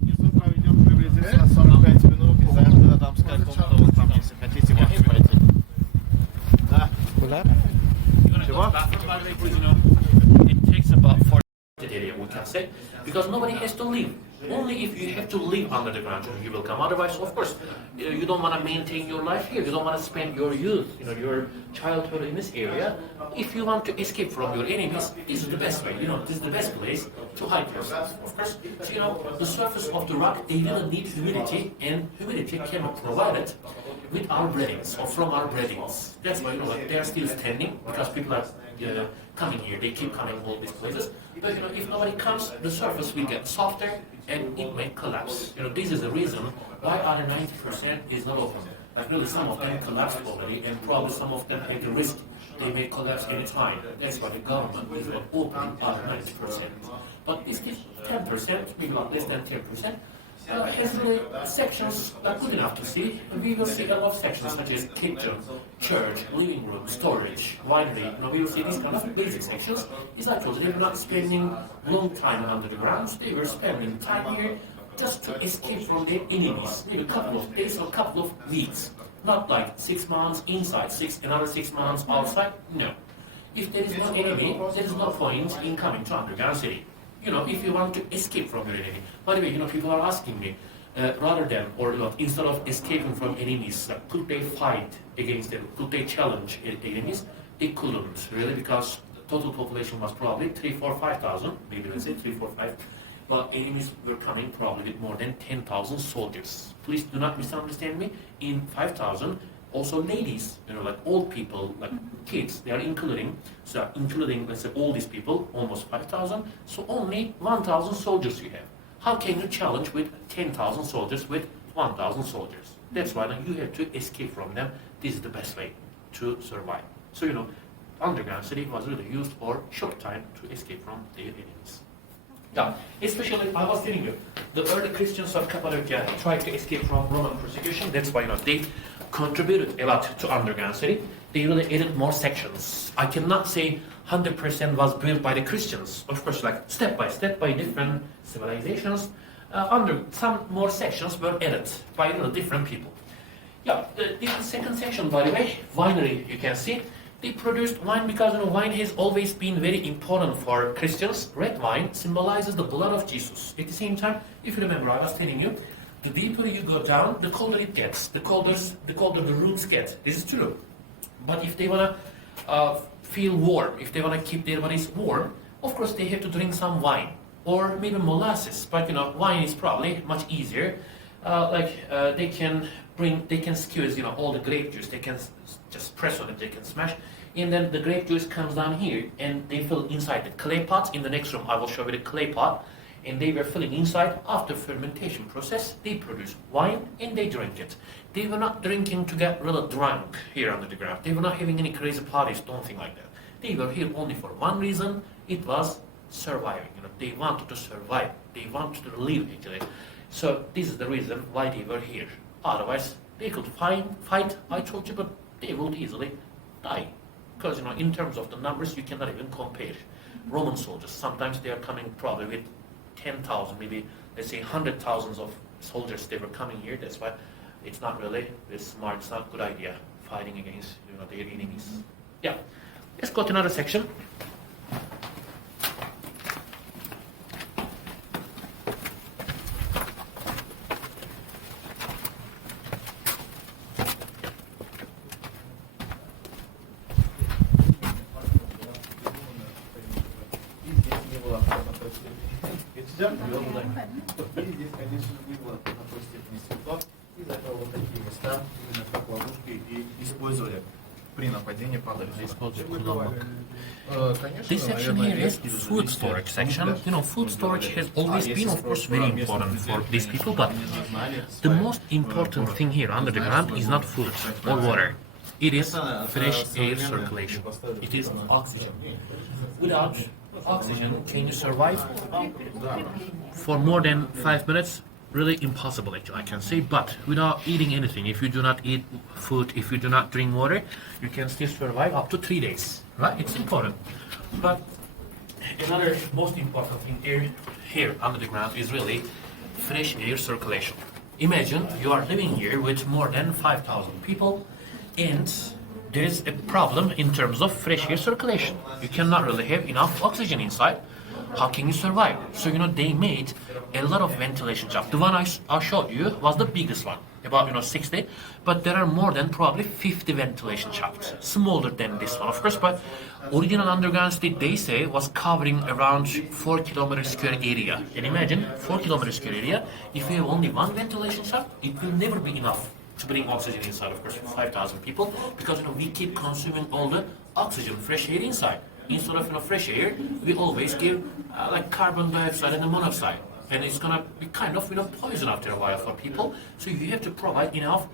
Внизу проведем приблизительно 45 минут, и за это дамская комната вот там, если хотите, можете пойти. Да. Чего? It takes about 40 area, we can say, because nobody has to live. Only if you have to live under the ground, you will come. Otherwise, of course, you don't want to maintain your life here. You don't want to spend your youth, your childhood in this area. If you want to escape from your enemies, this is the best way. This is the best place to hide yourself. Of course, so, the surface of the rock, they didn't need humidity, and humidity can be provided with our breadings or from our breadings. That's why they are still standing, because people are coming here. They keep coming all these places. But if nobody comes, the surface will get softer and it may collapse. This is the reason why other 90% is not open. Like really, some of them collapsed already, and probably some of them take a risk. They may collapse any time. That's why the government is not opening other 90%. But this 10%, maybe not less than 10%, has really sections that are good enough to see. We will see a lot of sections such as kitchen, church, living room, storage, winery. We will see these kind of basic sections. It's like they were not spending long time under the ground. They were spending time here just to escape from their enemies. Maybe a couple of days or a couple of weeks. Not like 6 months inside, another 6 months outside. No. If there is no enemy, there is no point in coming to underground city. If you want to escape from your enemy. By the way, people are asking me, rather than, or instead of escaping from enemies, could they fight against them? Could they challenge enemies? They couldn't, really, because the total population was probably 3, 4, 5,000, maybe let's say 3, 4, 5. But enemies were coming probably with more than 10,000 soldiers. Please do not misunderstand me. In 5,000, also ladies, like old people, like kids, they are including, let's say, all these people, almost 5,000, so only 1,000 soldiers you have. How can you challenge with 10,000 soldiers with 1,000 soldiers? That's why you have to escape from them. This is the best way to survive. So, underground city was really used for short time to escape from their enemies. Yeah, especially, I was telling you, the early Christians of Cappadocia tried to escape from Roman persecution. That's why, they contributed a lot to underground city. They really added more sections. I cannot say 100% was built by the Christians. Of course, like step by different civilizations, some more sections were added by different people. Yeah, the second section, by the way, winery, you can see. They produced wine because wine has always been very important for Christians. Red wine symbolizes the blood of Jesus. At the same time, if you remember, I was telling you, the deeper you go down, the colder it gets. The colder the roots get. This is true. But if they want to feel warm, if they want to keep their bodies warm, of course they have to drink some wine or maybe molasses. But wine is probably much easier. They can squeeze all the grape juice. They can just press on it. They can smash, and then the grape juice comes down here, and they fill inside the clay pot. In the next room, I will show you the clay pot. And they were filling inside. After fermentation process, they produce wine and they drink it. They were not drinking to get really drunk here under the ground. They were not having any crazy parties, don't think like that. They were here only for one reason. It was surviving. They wanted to survive. They wanted to live, actually. So this is the reason why they were here. Otherwise, they could fight, I told you, but they would easily die. Because, in terms of the numbers, you cannot even compare. Roman soldiers, sometimes they are coming probably with 10,000, maybe, let's say, 100,000 of soldiers. They were coming here. That's why it's not really this smart, it's not a good idea fighting against, their enemies. Yeah. Let's go to another section. И здесь, конечно, не было такой степени цветов. Из-за этого вот такие места именно как ловушки и использовали при нападении падали. This section here is food storage section. Food storage has always been, of course, very important for these people, but the most important thing here under the ground is not food or water. It is fresh air circulation. It is oxygen. Without oxygen, can you survive for more than 5 minutes? really impossible actually, I can say. But without eating anything, if you do not eat food, if you do not drink water, you can still survive up to 3 days, right? It's important. But another most important thing here under the ground is really fresh air circulation. Imagine you are living here with more than 5,000 people, and there is a problem in terms of fresh air circulation. You cannot really have enough oxygen inside. How can you survive? So they made a lot of ventilation shafts. The one I showed you was the biggest one, about 60, but there are more than probably 50 ventilation shafts, smaller than this one, of course. But original underground city, they say, was covering around 4 kilometer square area. And imagine 4 kilometer square area. If you have only one ventilation shaft, it will never be enough to bring oxygen inside, of course, for 5,000 people, because we keep consuming all the oxygen, fresh air inside. Instead of fresh air, we always give like carbon dioxide and monoxide, and it's gonna be kind of poison after a while for people. So you have to provide enough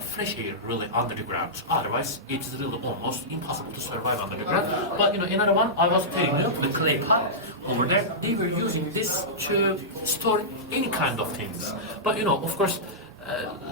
fresh air really under the ground. Otherwise, it's really almost impossible to survive under the ground. But another one I was telling you, the clay pot over there, they were using this to store any kind of things. But of course.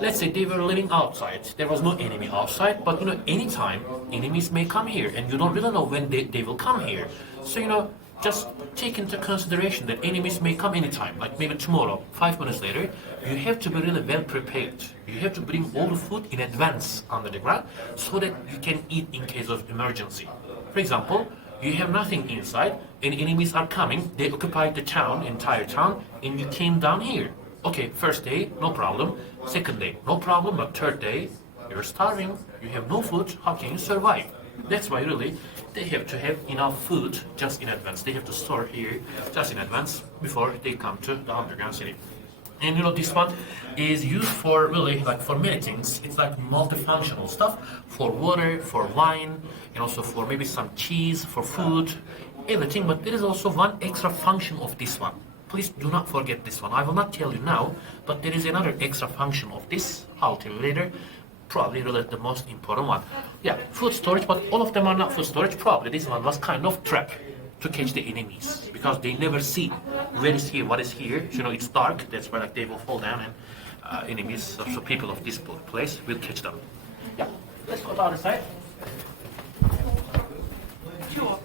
Let's say they were living outside. There was no enemy outside, but anytime enemies may come here, and you don't really know when they will come here. So just take into consideration that enemies may come anytime, like maybe tomorrow, 5 minutes later. You have to be really well prepared. You have to bring all the food in advance under the ground so that you can eat in case of emergency. For example, you have nothing inside, and enemies are coming. They occupied the town, entire town, and you came down here. Okay, first day, no problem. Second day, no problem. But third day, you're starving. You have no food. How can you survive? That's why really they have to have enough food just in advance. They have to store here just in advance before they come to the underground city. And this one is used for really for many things. It's like multifunctional stuff for water, for wine, and also for maybe some cheese, for food, everything. But there is also one extra function of this one. Please do not forget this one. I will not tell you now, but there is another extra function of this. I'll tell you later. Probably really the most important one. Yeah, food storage, but all of them are not food storage. Probably this one was kind of trap to catch the enemies, because they never see where is here, what is here. It's dark. That's why they will fall down, and enemies, so people of this place will catch them. Yeah, let's go to the other side. Sure.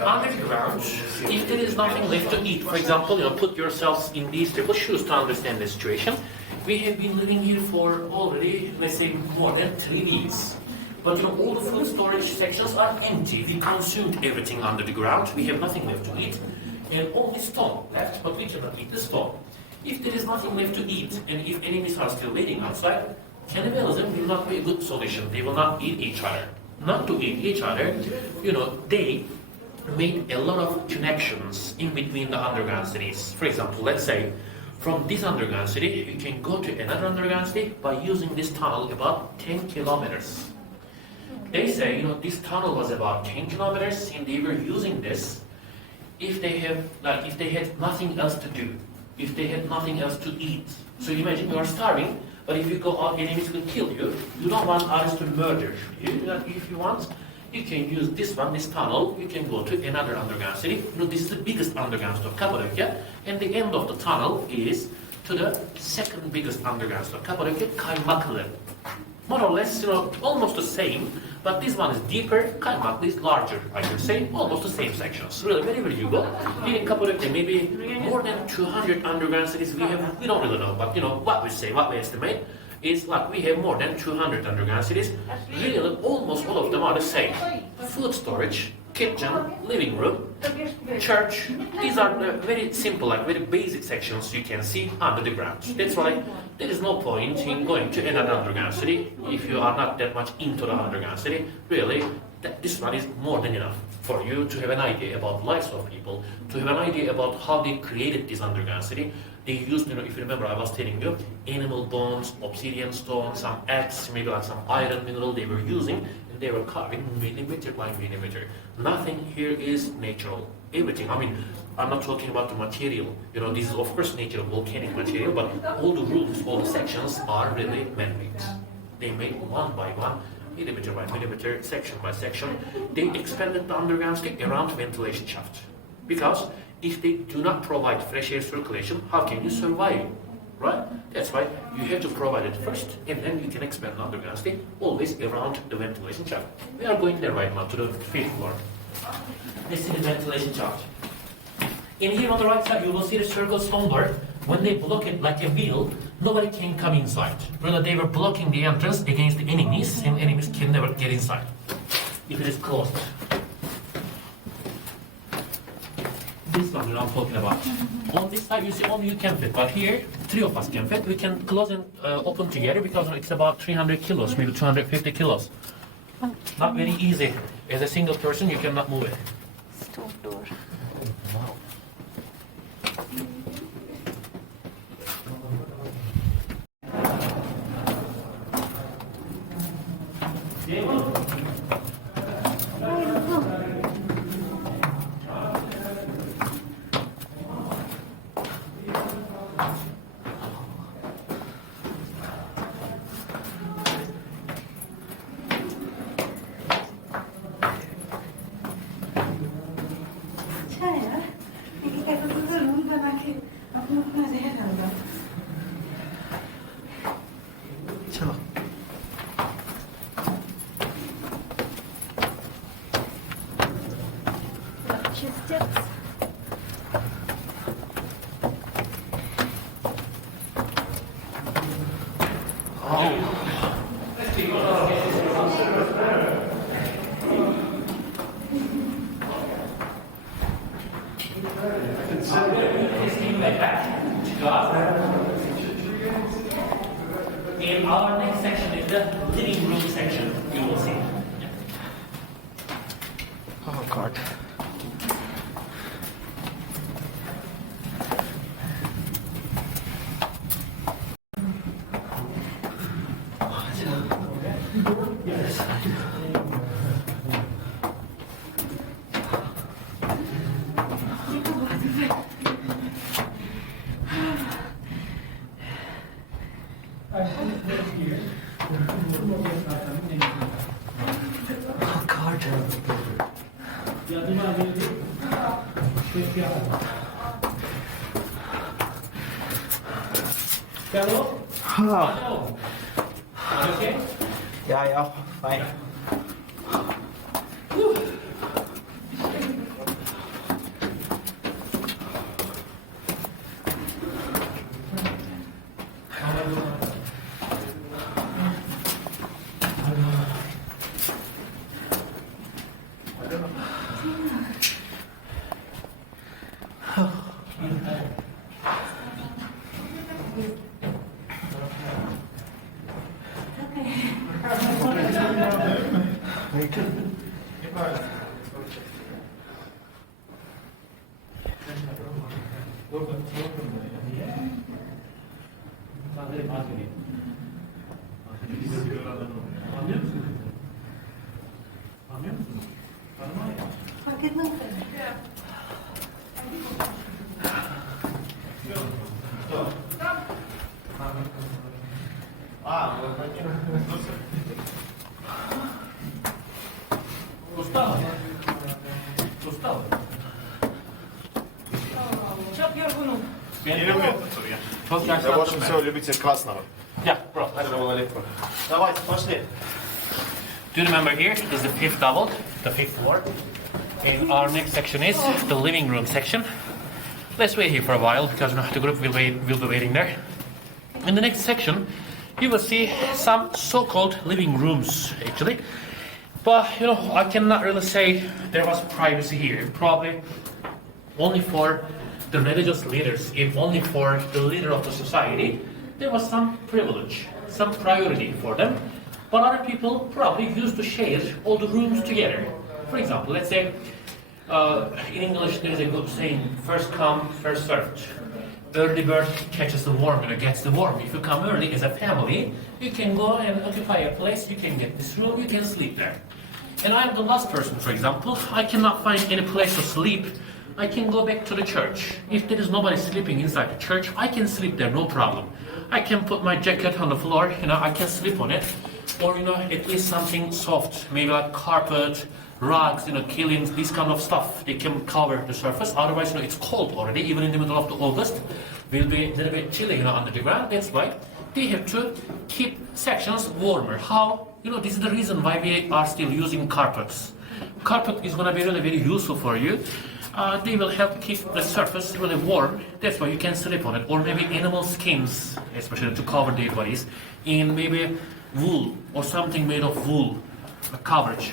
Underground, if there is nothing left to eat, for example, put yourselves in these people shoes to understand the situation. We have been living here for already, let's say, more than 3 weeks. But all the food storage sections are empty. We consumed everything under the ground. We have nothing left to eat, and only stone left, but we cannot eat the stone. If there is nothing left to eat, and if enemies are still waiting outside, cannibalism will not be a good solution. They will not eat each other. Not to eat each other, they made a lot of connections in between the underground cities. For example, let's say from this underground city, you can go to another underground city by using this tunnel about 10 kilometers. They say, this tunnel was about 10 kilometers, and they were using this if they had nothing else to do, if they had nothing else to eat. So imagine you are starving, but if you go out, enemies will kill you. You don't want others to murder you. If you want, you can use this tunnel. You can go to another underground city. This is the biggest underground city of Cappadocia, and the end of the tunnel is to the second biggest underground city of Cappadocia, Kaymaklı. More or less, almost the same, but this one is deeper, Kaymaklı is larger, I would say, almost the same sections. Really, wherever you go, here in Cappadocia, maybe more than 200 underground cities we don't really know, but what we estimate, is we have more than 200 underground cities. Really, almost all of them are the same. Food storage, kitchen, living room, church. These are very simple, very basic sections you can see under the ground. That's why there is no point in going to another underground city if you are not that much into the underground city. Really, this one is more than enough for you to have an idea about the lives of people, to have an idea about how they created this underground city. They used, if you remember, I was telling you, animal bones, obsidian stone, some X, maybe like some iron mineral they were using, and they were carving millimeter by millimeter. Nothing here is natural. Everything. I mean, I'm not talking about the material. This is of course natural volcanic material, but all the rooms, all the sections are really man-made. They made one by one, millimeter by millimeter, section by section. They expanded the underground stick around ventilation shaft. Because if they do not provide fresh air circulation, how can you survive? Right? That's why you have to provide it first, and then you can expand the underground stick always around the ventilation shaft. We are going there right now to the 5th floor. This is the ventilation shaft. In here on the right side, you will see the circle stone door. When they block it like a wheel, nobody can come inside. Really, they were blocking the entrance against the enemies, and enemies can never get inside if it is closed. This one I'm talking about. On this side, you see only you can fit, but here, 3 of us can fit. We can close and open together because it's about 300 kilos, maybe 250 kilos. Not very easy. As a single person, you cannot move it. Stone door. Wow. चलो And our next section is the living room section, you will see. Oh God. Oh God. Hello? Oh. Okay? Yeah, fine. Gustavo. Gustavo. Çok Я больше yaşlandım всего любитель красного. Yeah, bro. Давайте, пошли. Do you remember here is the 5th double, the 5th floor. And our next section is the living room section. Let's wait here for a while because the group will be waiting there. In the next section, you will see some so-called living rooms actually. But I cannot really say there was privacy here. Probably only for the religious leaders, if only for the leader of the society, there was some privilege, some priority for them. But other people probably used to share all the rooms together. For example, let's say in English there is a good saying, first come, first served. early bird catches the worm, gets the worm. If you come early as a family, you can go and occupy a place, you can get this room, you can sleep there. And I'm the last person, for example, I cannot find any place to sleep. I can go back to the church. If there is nobody sleeping inside the church, I can sleep there, no problem. I can put my jacket on the floor, I can sleep on it. Or, at least something soft, maybe like carpet, rugs, killings, this kind of stuff. They can cover the surface. Otherwise, it's cold already, even in the middle of the August. Will be a little bit chilly, under the ground. That's why they have to keep sections warmer. How? This is the reason why we are still using carpets. Carpet is going to be really very useful for you. They will help keep the surface really warm. That's why you can sleep on it. Or maybe animal skins, especially to cover their bodies, in maybe wool or something made of wool, a coverage,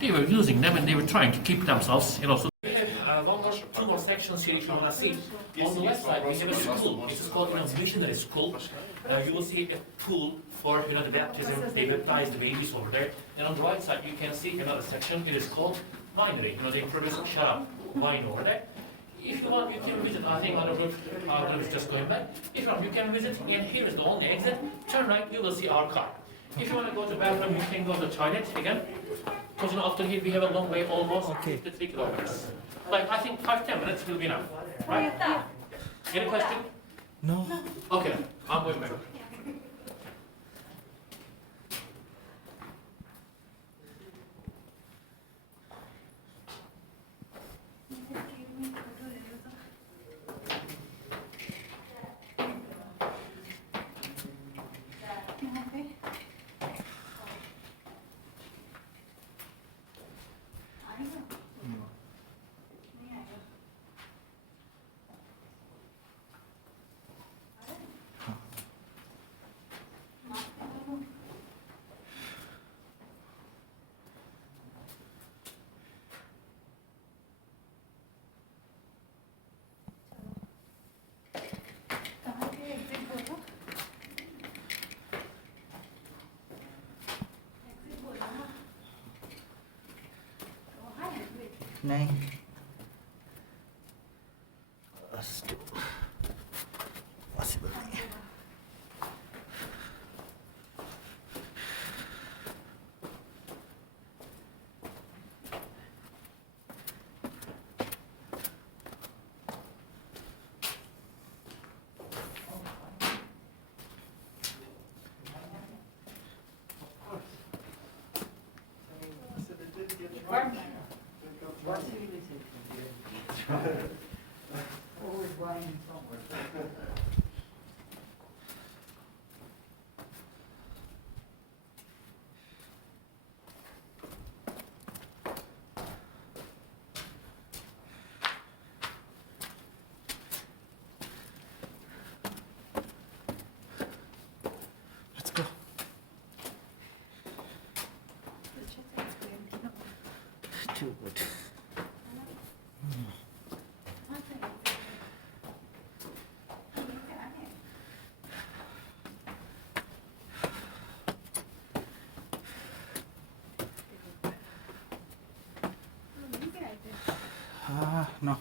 They were using them and they were trying to keep themselves, So we have two more sections here you want to see. On the left side, we have a school. This is called, missionary school. You will see a pool for, the baptism. They baptize the babies over there. And on the right side, you can see another section. It is called winery. They produce sharab, wine over there. If you want, you can visit. I think our group is just going back. If you want, you can visit. And here is the only exit. Turn right, you will see our car. If you want to go to the bathroom, you can go to the toilet again. Because after here we have a long way, almost 53 kilometers. I think 5-10 minutes will be enough. Right? Any question? No. Okay, I'm going back. नहीं possible नहीं है Always raining somewhere. Let's go. Too good. No.